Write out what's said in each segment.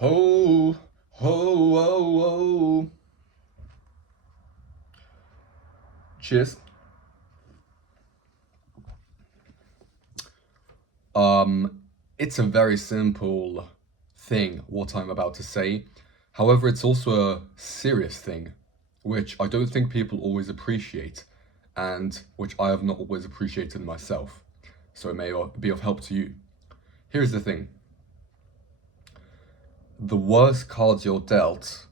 Ho, ho, ho, ho. Cheers. It's a very simple thing, what I'm about to say. However, it's also a serious thing, which I don't think people always appreciate, and which I have not always appreciated myself. So it may be of help to you. Here's the thing. The worse cards you're dealt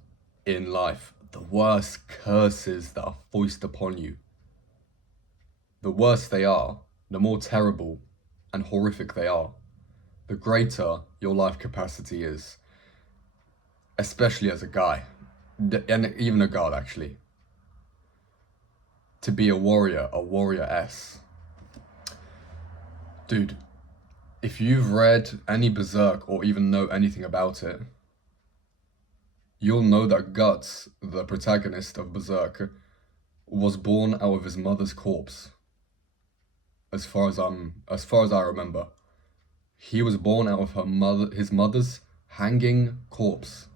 in life, the worse curses that are foisted upon you, the worse they are, the more terrible and horrific they are, the greater your life capacity is, especially as a guy, and even a girl actually, to be a warrior-ess. Dude, if you've read any Berserk or even know anything about it, you'll know that Guts, the protagonist of Berserk, was born out of his mother's corpse. As far as I remember, he was born out of his mother's hanging corpse.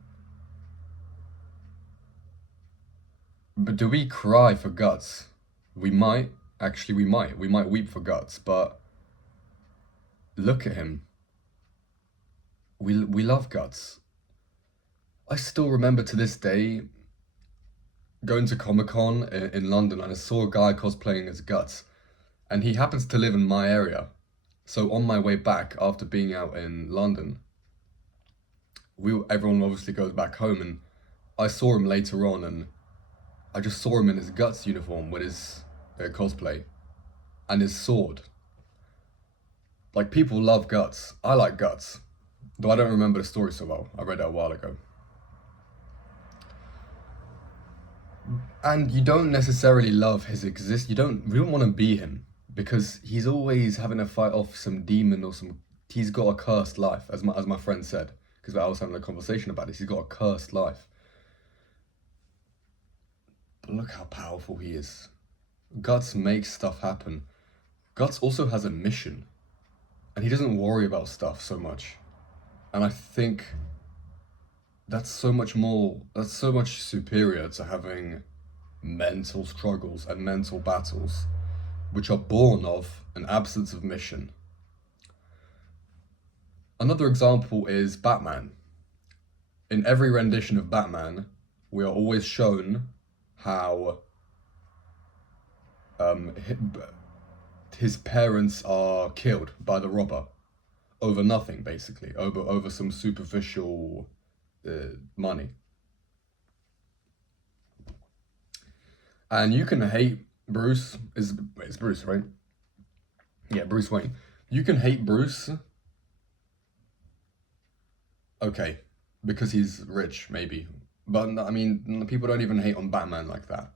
But do we cry for Guts? We might. Actually, we might. We might weep for Guts, but look at him. We love Guts. I still remember to this day going to Comic-Con in London, and I saw a guy cosplaying as Guts, and he happens to live in my area. So on my way back after being out in London, everyone obviously goes back home, and I saw him later on, and I just saw him in his Guts uniform with his cosplay and his sword. Like, people love Guts. I like Guts, though I don't remember the story so well. I read it a while ago. And you don't necessarily love his we don't want to be him, because he's always having to fight off some demon or he's got a cursed life, as my friend said, because I was having a conversation about this. He's got a cursed life. But look how powerful he is. Guts makes stuff happen. Guts also has a mission, and he doesn't worry about stuff so much. And I think that's so much superior to having mental struggles and mental battles, which are born of an absence of mission. Another example is Batman. In every rendition of Batman, we are always shown how his parents are killed by the robber over nothing, basically, over some superficial money. And you can hate Bruce. It's Bruce, right? Yeah, Bruce Wayne. You can hate Bruce, okay, because he's rich, maybe. But I mean, people don't even hate on Batman like that.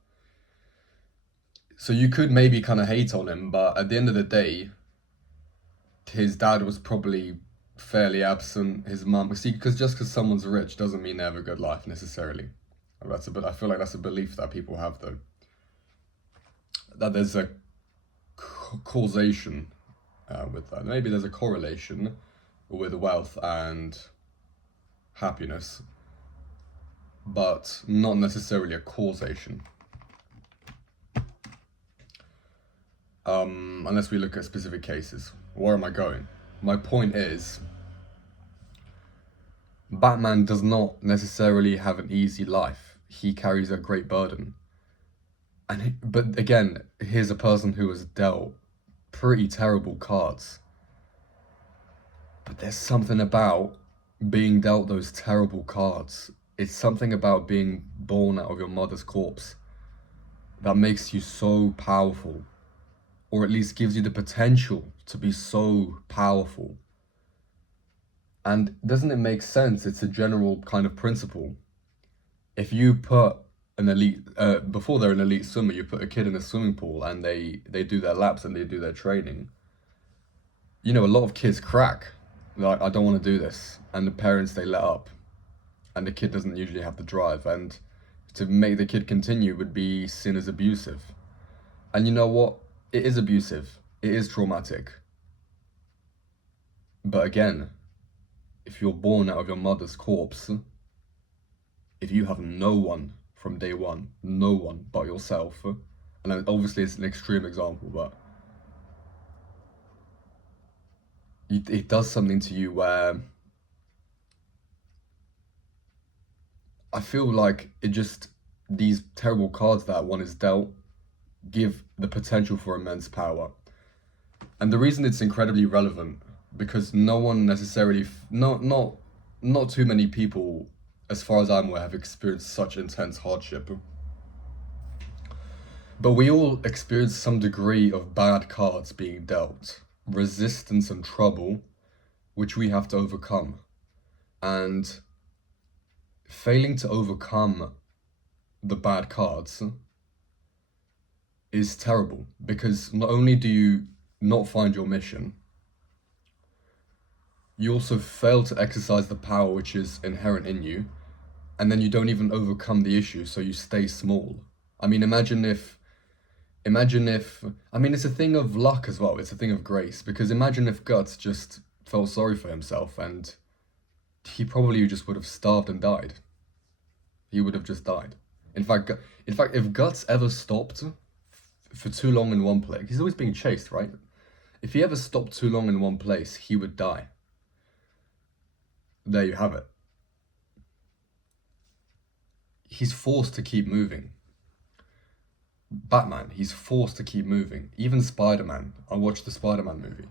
So you could maybe kind of hate on him, but at the end of the day, his dad was probably fairly absent. His mum, see, because just because someone's rich doesn't mean they have a good life necessarily. I feel like that's a belief that people have, though. That there's a causation with that. Maybe there's a correlation with wealth and happiness, but not necessarily a causation. Unless we look at specific cases. Where am I going? My point is, Batman does not necessarily have an easy life. He carries a great burden. But again, here's a person who was dealt pretty terrible cards. But there's something about being dealt those terrible cards. It's something about being born out of your mother's corpse that makes you so powerful, or at least gives you the potential to be so powerful. And doesn't it make sense? It's a general kind of principle. If you put an elite, before they're an elite swimmer, you put a kid in a swimming pool and they do their laps and they do their training. You know, a lot of kids crack. Like, I don't want to do this. And the parents, they let up. And the kid doesn't usually have the drive. And to make the kid continue would be seen as abusive. And you know what? It is abusive. It is traumatic. But again, if you're born out of your mother's corpse, if you have no one from day one, no one but yourself, and obviously it's an extreme example, but it does something to you where I feel like these terrible cards that one is dealt give the potential for immense power. And the reason it's incredibly relevant, because no one necessarily, not too many people, as far as I'm aware, have experienced such intense hardship. But we all experience some degree of bad cards being dealt, resistance and trouble, which we have to overcome. And failing to overcome the bad cards is terrible, because not only do you not find your mission, you also fail to exercise the power which is inherent in you, and then you don't even overcome the issue, so you stay small. I mean, imagine if, I mean, it's a thing of luck as well, it's a thing of grace, because imagine if Guts just felt sorry for himself, and he probably just would have starved and died. He would have just died. In fact, if Guts ever stopped for too long in one place, he's always being chased, right? If he ever stopped too long in one place, he would die. There you have it. He's forced to keep moving. Batman, he's forced to keep moving. Even Spider-Man, I watched the Spider-Man movie.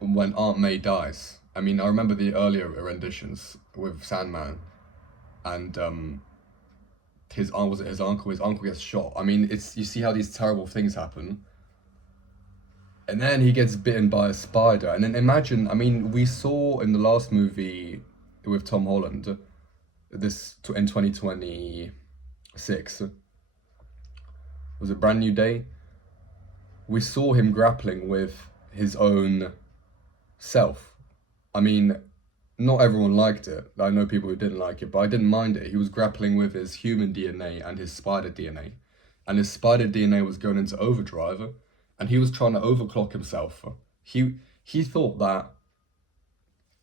When Aunt May dies, I mean, I remember the earlier renditions with Sandman, and his uncle gets shot. I mean, you see how these terrible things happen, and then he gets bitten by a spider. And then imagine, I mean, we saw in the last movie with Tom Holland, this in 2026, was it Brand New Day? We saw him grappling with his own self. I mean, not everyone liked it. I know people who didn't like it, but I didn't mind it. He was grappling with his human DNA and his spider DNA. And his spider DNA was going into overdrive, and he was trying to overclock himself. He thought that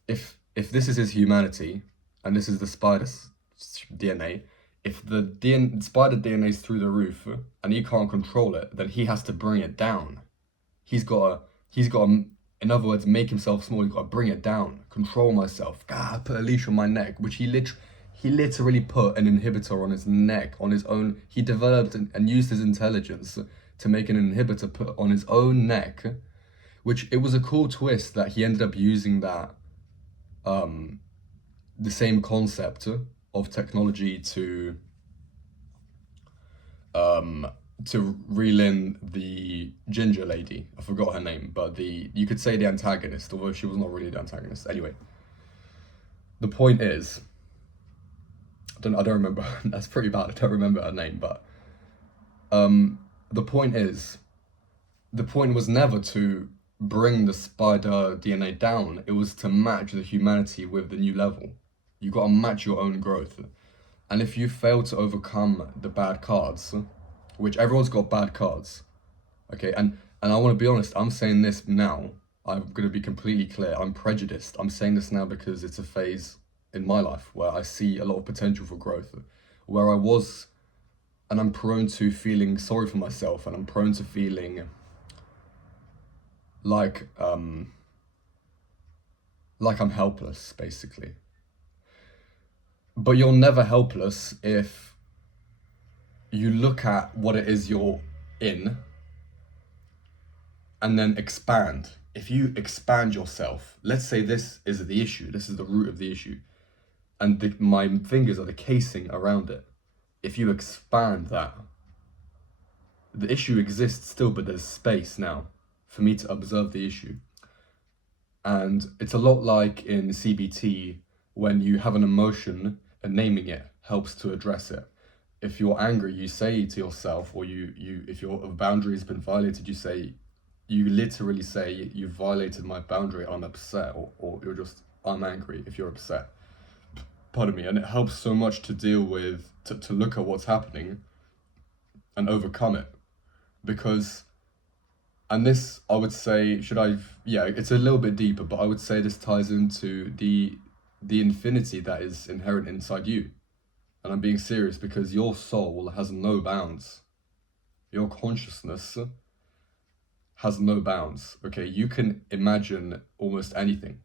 if this is his humanity, and this is the spider's DNA, if the spider DNA is through the roof and he can't control it, then he has to bring it down. He's got to, in other words, make himself small. He's got to bring it down, control myself. Put a leash on my neck, which he literally put an inhibitor on his neck, on his own. He developed and used his intelligence to make an inhibitor put on his own neck, which it was a cool twist that he ended up using that, the same concept of technology to reel in the ginger lady. I forgot her name, but you could say the antagonist, although she was not really the antagonist. Anyway, the point is, I don't remember. That's pretty bad. I don't remember her name, but the point was never to bring the spider DNA down. It was to match the humanity with the new level. You got to match your own growth. And if you fail to overcome the bad cards, which everyone's got bad cards, okay, and I want to be honest, I'm saying this now, I'm going to be completely clear, I'm prejudiced. I'm saying this now because it's a phase in my life where I see a lot of potential for growth, where I was, and I'm prone to feeling sorry for myself, and I'm prone to feeling like I'm helpless, basically. But you're never helpless if you look at what it is you're in and then expand. If you expand yourself, let's say this is the issue, this is the root of the issue, and my fingers are the casing around it. If you expand that, the issue exists still, but there's space now for me to observe the issue. And it's a lot like in CBT, when you have an emotion and naming it helps to address it. If you're angry, you say to yourself, or if your boundary has been violated, you literally say, you violated my boundary, I'm upset, or you're just, I'm angry if you're upset. Pardon me. And it helps so much to deal with, to look at what's happening and overcome it. Because And this, I would say, yeah, it's a little bit deeper, but I would say this ties into the infinity that is inherent inside you. And I'm being serious because your soul has no bounds. Your consciousness has no bounds. Okay, you can imagine almost anything.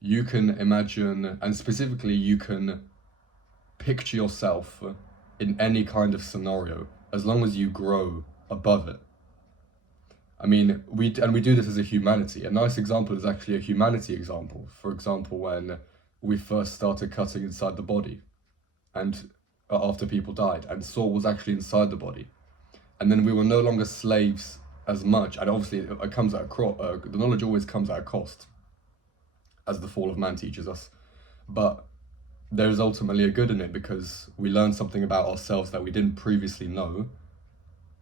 You can imagine, and specifically, you can picture yourself in any kind of scenario as long as you grow above it. I mean, we do this as a humanity. A nice example is actually a humanity example. For example, when we first started cutting inside the body, and after people died, and Saul was actually inside the body, and then we were no longer slaves as much. And obviously, it comes at the knowledge always comes at a cost, as the fall of man teaches us. But there is ultimately a good in it because we learn something about ourselves that we didn't previously know.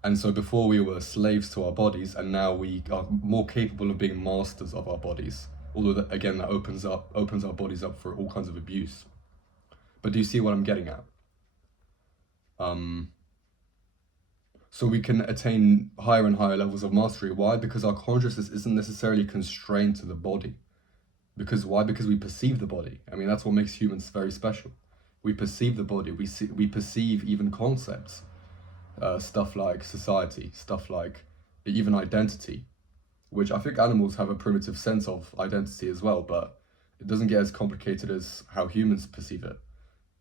And so before we were slaves to our bodies, and now we are more capable of being masters of our bodies. Although that opens our bodies up for all kinds of abuse. But do you see what I'm getting at? So we can attain higher and higher levels of mastery. Why? Because our consciousness isn't necessarily constrained to the body. Because why? Because we perceive the body. I mean, that's what makes humans very special. We perceive the body. We perceive even concepts. Stuff like society, stuff like even identity, which I think animals have a primitive sense of identity as well, but it doesn't get as complicated as how humans perceive it.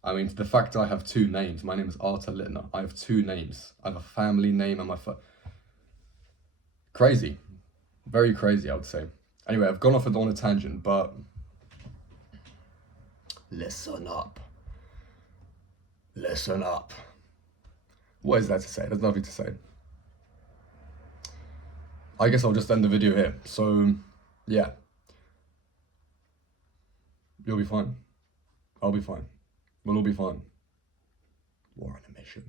I mean, the fact I have two names, my name is Arta Littner, I have two names. I have a family name and crazy. Very crazy, I would say. Anyway, I've gone off on a tangent, but listen up. Listen up. What is there to say? There's nothing to say. I guess I'll just end the video here. So, yeah. You'll be fine. I'll be fine. We'll all be fine. War on a mission.